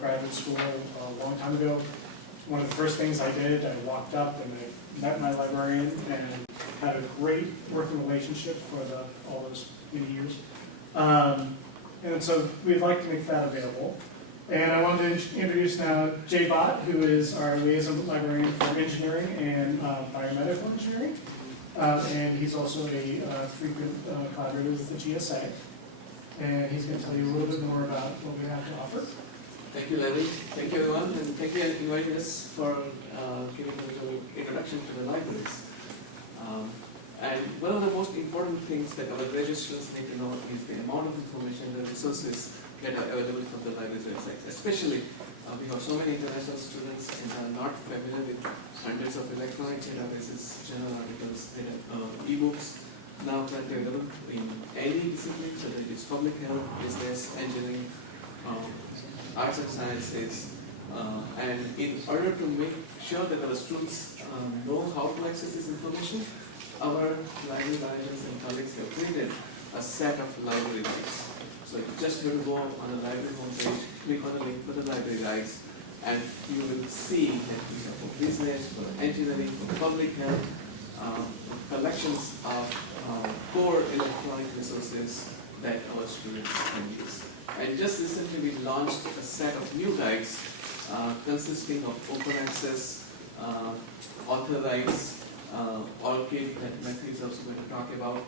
graduate school a long time ago, one of the first things I did, I walked up and I met my librarian and had a great working relationship for all those many years. And so we'd like to make that available. And I wanted to introduce now Jay Bott, who is our liaison librarian for engineering and biomedical engineering. And he's also a frequent collaborator with the GSA. And he's going to tell you a little bit more about what we have to offer. Thank you, Larry. Thank you, everyone, and thank you for inviting us for giving us an introduction to the libraries. And one of the most important things that our graduate students need to know is the amount of information and resources that are available from the library's website. Especially, we have so many international students and are not familiar with hundreds of electronic databases, journal articles, e-books now currently available in any discipline, whether it is public health, business, engineering, arts and sciences, and in order to make sure that our students know how to access this information, our library managers and colleagues have created a set of library guides. So you just have to go on the library homepage, click on the link for the library guides, and you will see that we have for business, for engineering, for public health, collections of core electronic resources that our students can use. And just recently we launched a set of new guides consisting of open access, author rights, ORCID that Matthew is also going to talk about.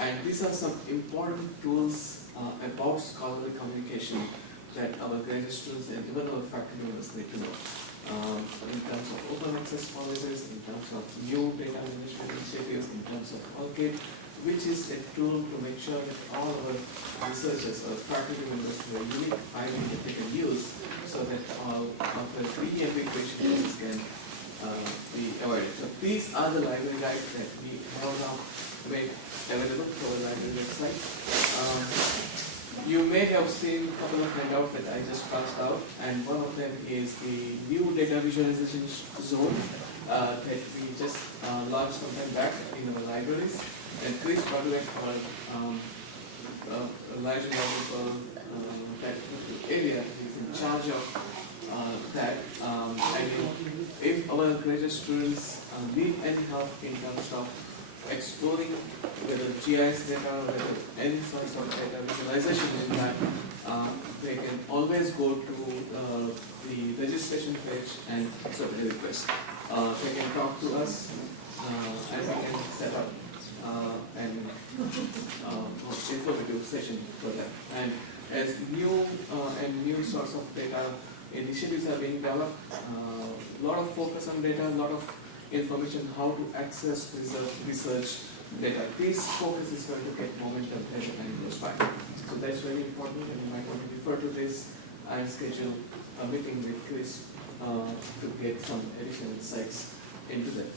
And these are some important tools about scholarly communication that our graduate students and even our faculty members need to know. In terms of open access policies, in terms of new data management initiatives, in terms of ORCID, which is a tool to make sure that all our researchers or faculty members have a unique ID that they can use so that all of the pre-ambiguation cases can be avoided. So these are the library guides that we have now made available for the library website. You may have seen a couple of handouts that I just passed out, and one of them is the new data visualization zone that we just launched some time back in our libraries. And Chris Broderick, our library officer, that area is in charge of that. I mean, if our graduate students need any help in terms of exploring whether GIS data, whether any sort of data visualization in that, they can always go to the registration page and submit a request. They can talk to us and we can set up an informative session for them. And as new sorts of data initiatives are being developed, a lot of focus on data, a lot of information how to access research data. This focus is going to get momentum as time goes by. So that's very important, and you might want to refer to this and schedule a meeting with Chris to get some additional insights into that.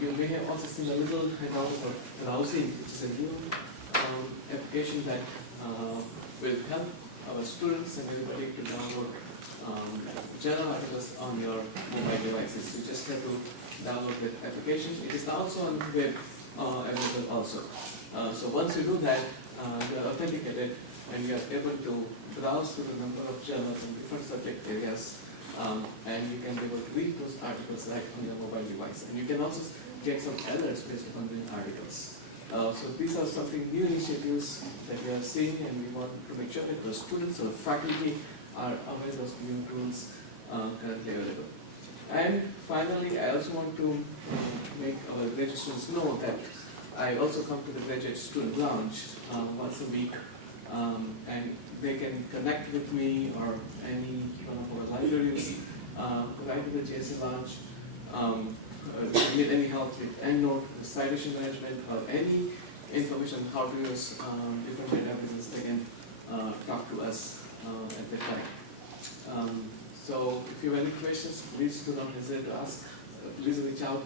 You may have also seen a little handout for browsing, which is a new application that will help our students and everybody to download journal articles on your mobile devices. You just have to download the application. It is also on the web available also. So once you do that, you are authenticated and you are able to browse through the number of journals in different subject areas. And you can be able to read those articles right on your mobile device. And you can also get some alerts based upon the articles. So these are something new initiatives that we are seeing, and we want to make sure that the students or faculty are aware of new tools currently available. And finally, I also want to make our graduate students know that I also come to the Graduate Student Lounge once a week, and they can connect with me or any one of our librarians right to the GSA Lounge. Need any help with EndNote, citation management, or any information how to use different databases, they can talk to us at that time. So if you have any questions, please do not hesitate to ask. Please reach out.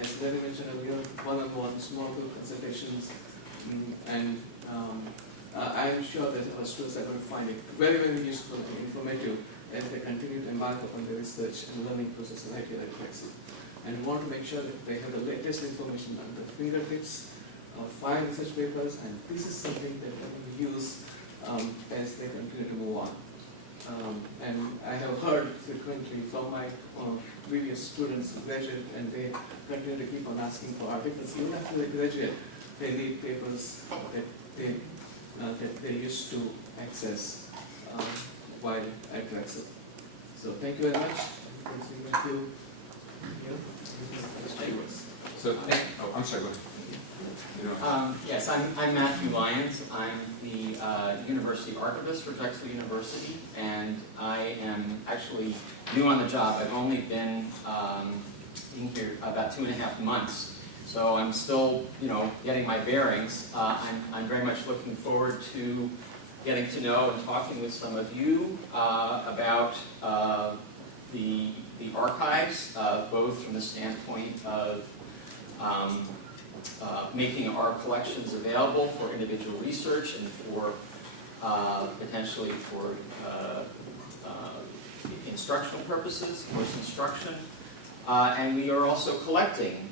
As Larry mentioned, we have one-on-one small group consultations, and I am sure that our students are going to find it very, very useful and informative as they continue to embark upon the research and learning process right here at Drexel. And we want to make sure that they have the latest information at their fingertips, 5 research papers, and this is something that they can use as they continue to move on. And I have heard frequently from my previous students who graduate, and they continue to keep on asking for articles. Even after they graduate, they read papers that they used to access while at Drexel. So thank you very much. Thank you. So, I'm sorry, go ahead. Yes, I'm Matthew Lyons. I'm the University Archivist for Drexel University, and I am actually new on the job. I've only been in here about 2.5 months, so I'm still, getting my bearings. I'm very much looking forward to getting to know and talking with some of you about the archives, both from the standpoint of making our collections available for individual research and for potentially for instructional purposes, course instruction. And we are also collecting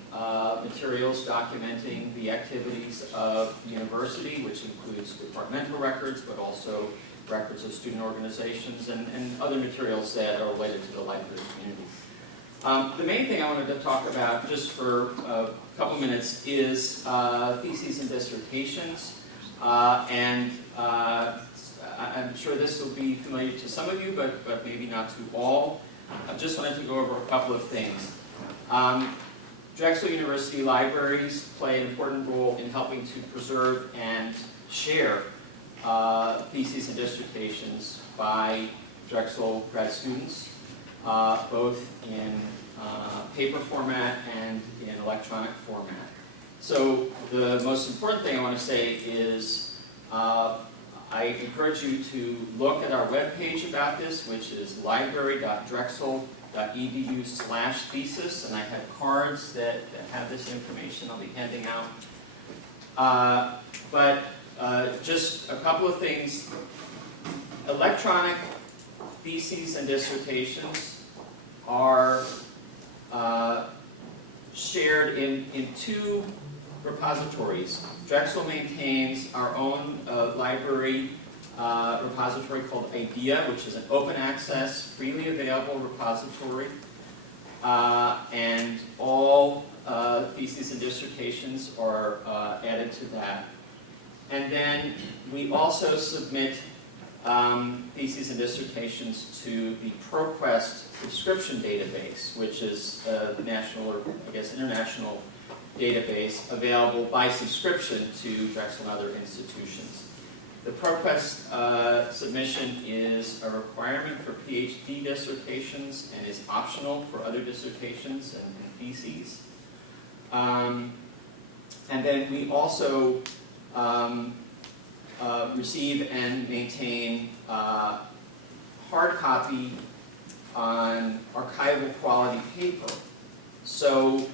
materials documenting the activities of the university, which includes departmental records, but also records of student organizations and other materials that are related to the library community. The main thing I wanted to talk about, just for a couple minutes, is theses and dissertations. I'm sure this will be familiar to some of you, but maybe not to all. I just wanted to go over a couple of things. Drexel University libraries play an important role in helping to preserve and share theses and dissertations by Drexel grad students, both in paper format and in electronic format. So the most important thing I want to say is I encourage you to look at our webpage about this, which is library.drexel.edu/thesis, and I have cards that have this information I'll be handing out. But just a couple of things. Electronic theses and dissertations are shared in 2 repositories. Drexel maintains our own library repository called IDEA, which is an open access, freely available repository. And all theses and dissertations are added to that. And then we also submit theses and dissertations to the ProQuest subscription database, which is the national, or I guess international database available by subscription to Drexel and other institutions. The ProQuest submission is a requirement for PhD dissertations and is optional for other dissertations and theses. And then we also receive and maintain hard copy on archival quality paper. So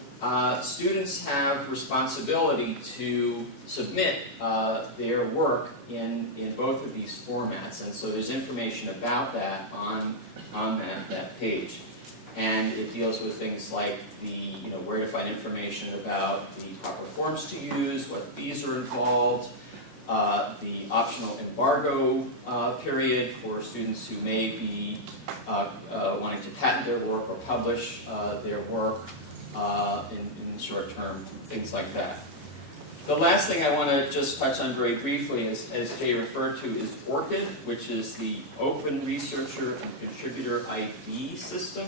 students have responsibility to submit their work in both of these formats, and so there's information about that on that page. And it deals with things like where to find information about the proper forms to use, what fees are involved, the optional embargo period for students who may be wanting to patent their work or publish their work in the short term, things like that. The last thing I want to just touch on very briefly, is, as Jay referred to, is ORCID, which is the Open Researcher and Contributor ID system.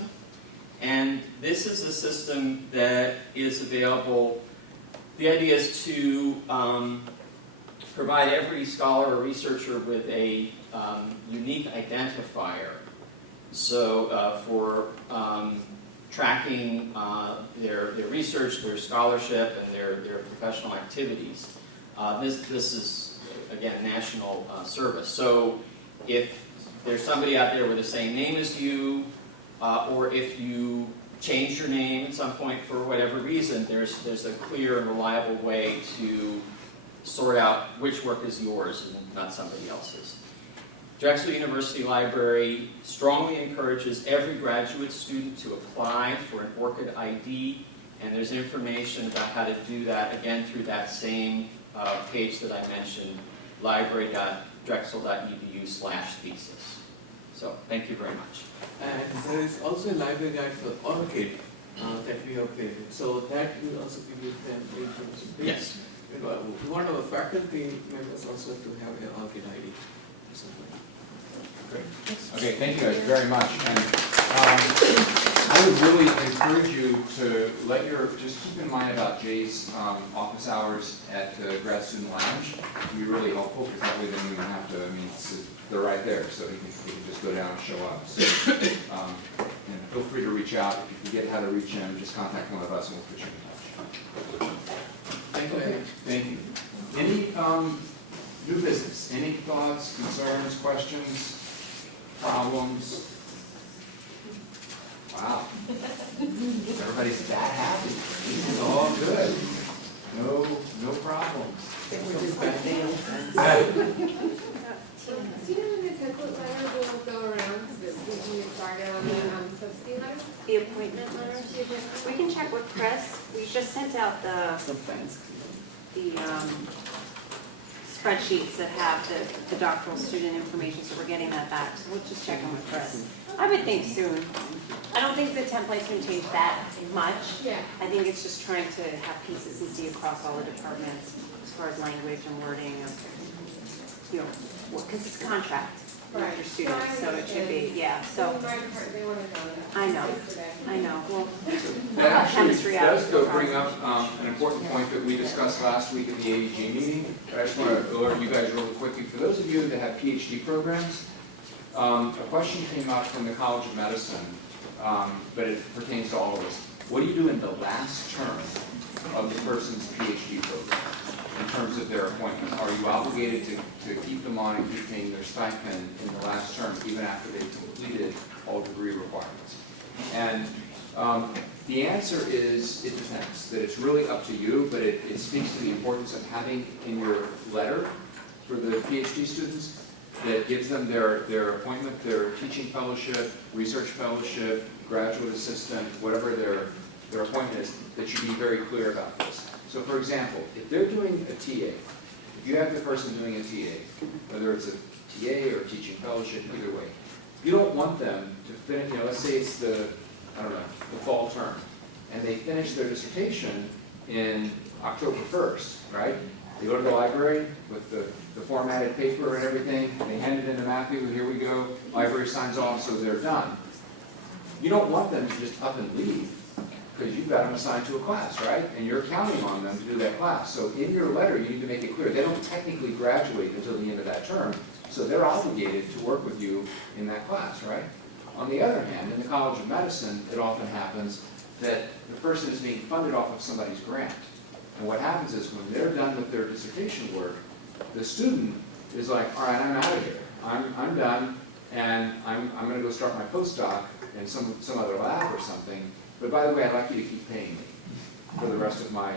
And this is a system that is available. The idea is to provide every scholar or researcher with a unique identifier. So for tracking their research, their scholarship, and their professional activities. This is, again, national service. So if there's somebody out there with the same name as you, or if you change your name at some point for whatever reason, there's a clear and reliable way to sort out which work is yours and not somebody else's. Drexel University Library strongly encourages every graduate student to apply for an ORCID ID, and there's information about how to do that, again, through that same page that I mentioned, library.drexel.edu/thesis. So, thank you very much. And there is also a library guide for ORCID that we have created. So that will also give you them information. Yes. We want our faculty members also to have an ORCID ID. Great. Okay, thank you guys very much. And I would really encourage you to just keep in mind about Jay's office hours at the Grad Student Lounge. It'd be really helpful because that way then we don't have to, they're right there, so you can just go down and show up. So, and feel free to reach out. If you forget how to reach him, just contact one of us and we'll put you in touch. Thank you very much. Thank you. Any new business? Any thoughts, concerns, questions? Problems? Wow. Everybody's that happy. This is all good. No problems. Do you know when the template letter will go around, so that we can get started on the subsidy letter? The appointment letter, we can check with Chris. We just sent out the spreadsheets that have the doctoral student information, so we're getting that back. So we'll just check in with Chris. I would think soon. I don't think the template's gonna change that much. Yeah. I think it's just trying to have consistency across all the departments as far as language and wording, because it's a contract with your students, so it should be, yeah, so. My department, they wanted to know that. I know, Yesterday. I know, well, That actually chemistry out. does go bring up an important point that we discussed last week at the AEG meeting. I just want to alert you guys really quickly. For those of you that have PhD programs, a question came up from the College of Medicine, but it pertains to all of us. What do you do in the last term of the person's PhD program in terms of their appointment? Are you obligated to keep them on and keep paying their stipend in the last term, even after they've completed all degree requirements? And the answer is it depends, that it's really up to you, but it speaks to the importance of having in your letter for the PhD students that gives them their appointment, their teaching fellowship, research fellowship, graduate assistant, whatever their appointment is, that you be very clear about this. So for example, if they're doing a TA, if you have the person doing a TA, whether it's a TA or a teaching fellowship, either way, you don't want them to finish, let's say it's the fall term, and they finish their dissertation in October 1st, right? They go to the library with the formatted paper and everything, and they hand it in to Matthew, here we go, library signs off, so they're done. You don't want them to just up and leave, because you've got them assigned to a class, right? And you're counting on them to do that class. So in your letter, you need to make it clear, they don't technically graduate until the end of that term, so they're obligated to work with you in that class, right? On the other hand, in the College of Medicine, it often happens that the person is being funded off of somebody's grant. And what happens is when they're done with their dissertation work, the student is like, all right, I'm out of here. I'm done, and I'm going to go start my postdoc in some other lab or something. But by the way, I'd like you to keep paying me for the rest of my,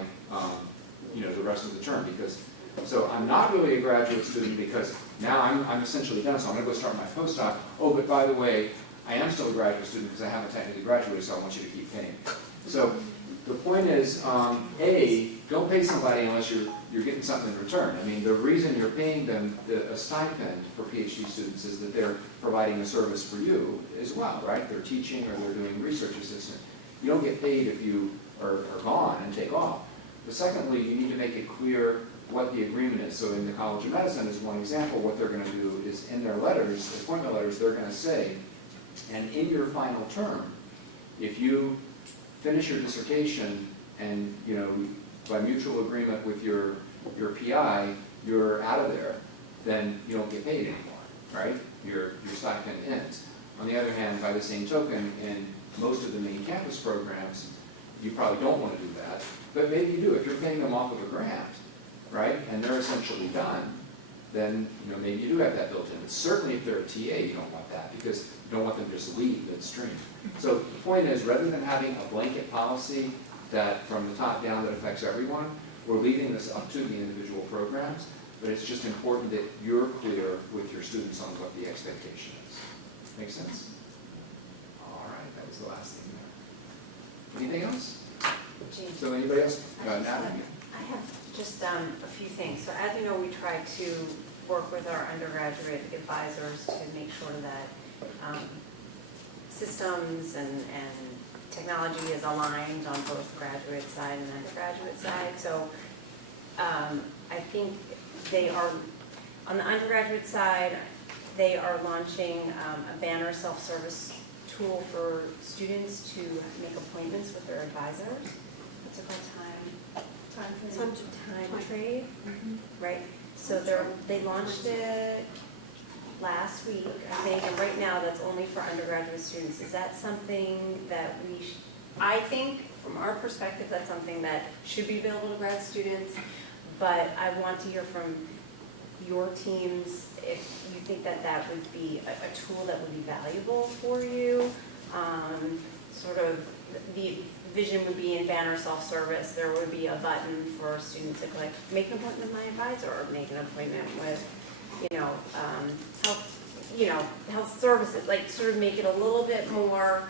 the rest of the term, because so I'm not really a graduate student because now I'm essentially done, so I'm going to go start my postdoc. Oh, but by the way, I am still a graduate student because I haven't technically graduated, so I want you to keep paying me. So the point is, A, don't pay somebody unless you're getting something in return. I mean, the reason you're paying them a stipend for PhD students is that they're providing a service for you as well, right? They're teaching or they're doing research assistant. You don't get paid if you are gone and take off. But secondly, you need to make it clear what the agreement is. So in the College of Medicine, as one example, what they're going to do is in their letters, appointment letters, they're going to say, and in your final term, if you finish your dissertation and, by mutual agreement with your PI, you're out of there, then you don't get paid anymore, right? Your stipend ends. On the other hand, by the same token, in most of the main campus programs, you probably don't want to do that, but maybe you do. If you're paying them off of a grant, right, and they're essentially done, then maybe you do have that built in. But certainly if they're a TA, you don't want that because you don't want them to just leave midstream. So the point is, rather than having a blanket policy that from the top down that affects everyone, we're leaving this up to the individual programs, but it's just important that you're clear with your students on what the expectation is. Make sense? All right, that was the last thing there. Anything else? So anybody else? Natalie? I have just a few things. So as you know, we try to work with our undergraduate advisors to make sure that systems and technology is aligned on both the graduate side and undergraduate side. So I think they are, on the undergraduate side, they are launching a banner self-service tool for students to make appointments with their advisors. What's it called? Time trade, right? So they launched it last week, I think, and right now that's only for undergraduate students. Is that something that I think, from our perspective, that's something that should be available to grad students, but I want to hear from your teams if you think that that would be a tool that would be valuable for you. Sort of the vision would be in banner self-service, there would be a button for students to click, make an appointment with my advisor, or make an appointment with, health services, like sort of make it a little bit more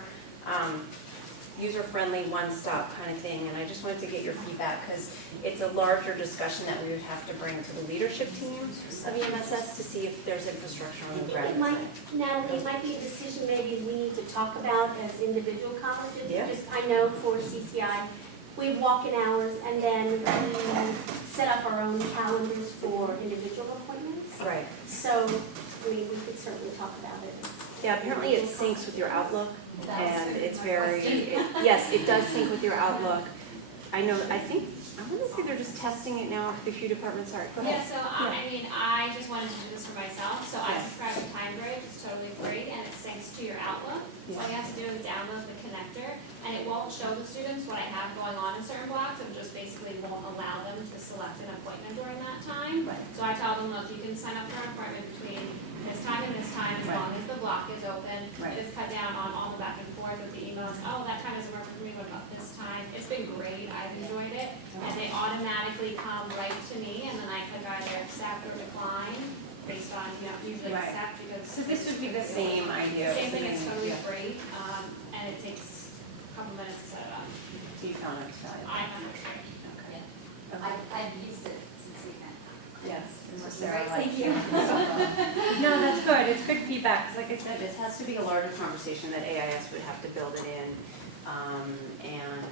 user-friendly, one-stop kind of thing. And I just wanted to get your feedback because it's a larger discussion that we would have to bring to the leadership team of EMSS to see if there's infrastructure on the graduate side. Natalie, it might be a decision maybe we need to talk about as individual colleges. Yeah. Just, I know for CCI, we walk-in hours and then we set up our own calendars for individual appointments. Right. So we could certainly talk about it. Yeah, apparently it syncs with your Outlook, and it's yes, it does sync with your Outlook. I want to say they're just testing it now for a few departments. Sorry, go ahead. Yeah, so I just wanted to do this for myself, so I subscribe to TimeBridge, it's totally free, and it syncs to your Outlook. So all you have to do is download the connector, and it won't show the students what I have going on in certain blocks, it just basically won't allow them to select an appointment during that time. So I tell them, look, you can sign up for an appointment between this time and this time, as long as the block is open. It is cut down on all the back and forth with the emails, oh, that time doesn't work for me, what about this time? It's been great, I've enjoyed it, and they automatically come right to me, and then I click either accept or decline, based on, usually accept, because. So this would be the same idea. Same thing, it's totally free, and it takes a couple minutes to set it up. So you found it valuable? I found it great. Okay. I've used it since we met. Yes. Sarah, thank you. No, that's good. It's good feedback. Because like I said, this has to be a larger conversation that AIS would have to build it in. And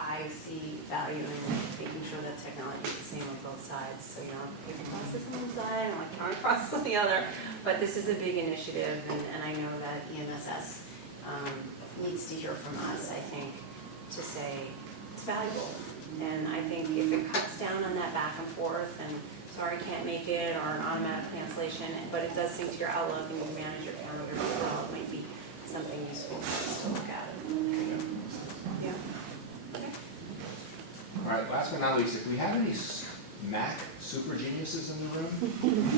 I see value in making sure that technology is the same on both sides. So you don't have to process on one side and like counter process on the other. But this is a big initiative, and I know that EMSS needs to hear from us, I think, to say it's valuable. And I think if it cuts down on that back and forth and sorry, can't make it, or an automatic cancellation, but it does sync to your Outlook and you manage your calendar as well, it might be something useful for us to look at. Yeah. Okay. All right, last but not least, if we have any Mac super geniuses in the room,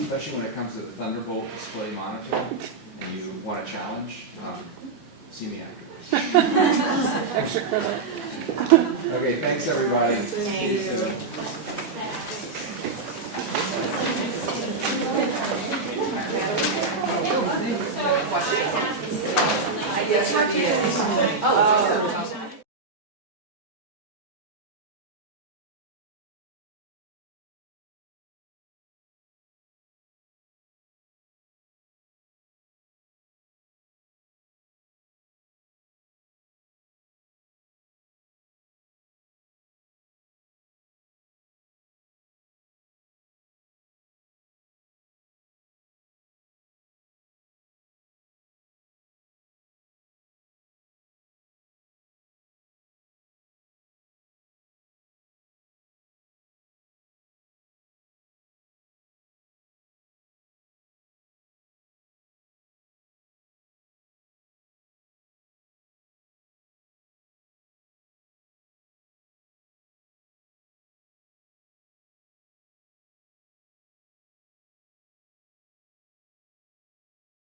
especially when it comes to the Thunderbolt display monitor, and you want a challenge, see me afterwards. Extra credit. Okay, thanks everybody. Thank you. Yes, I did. Oh.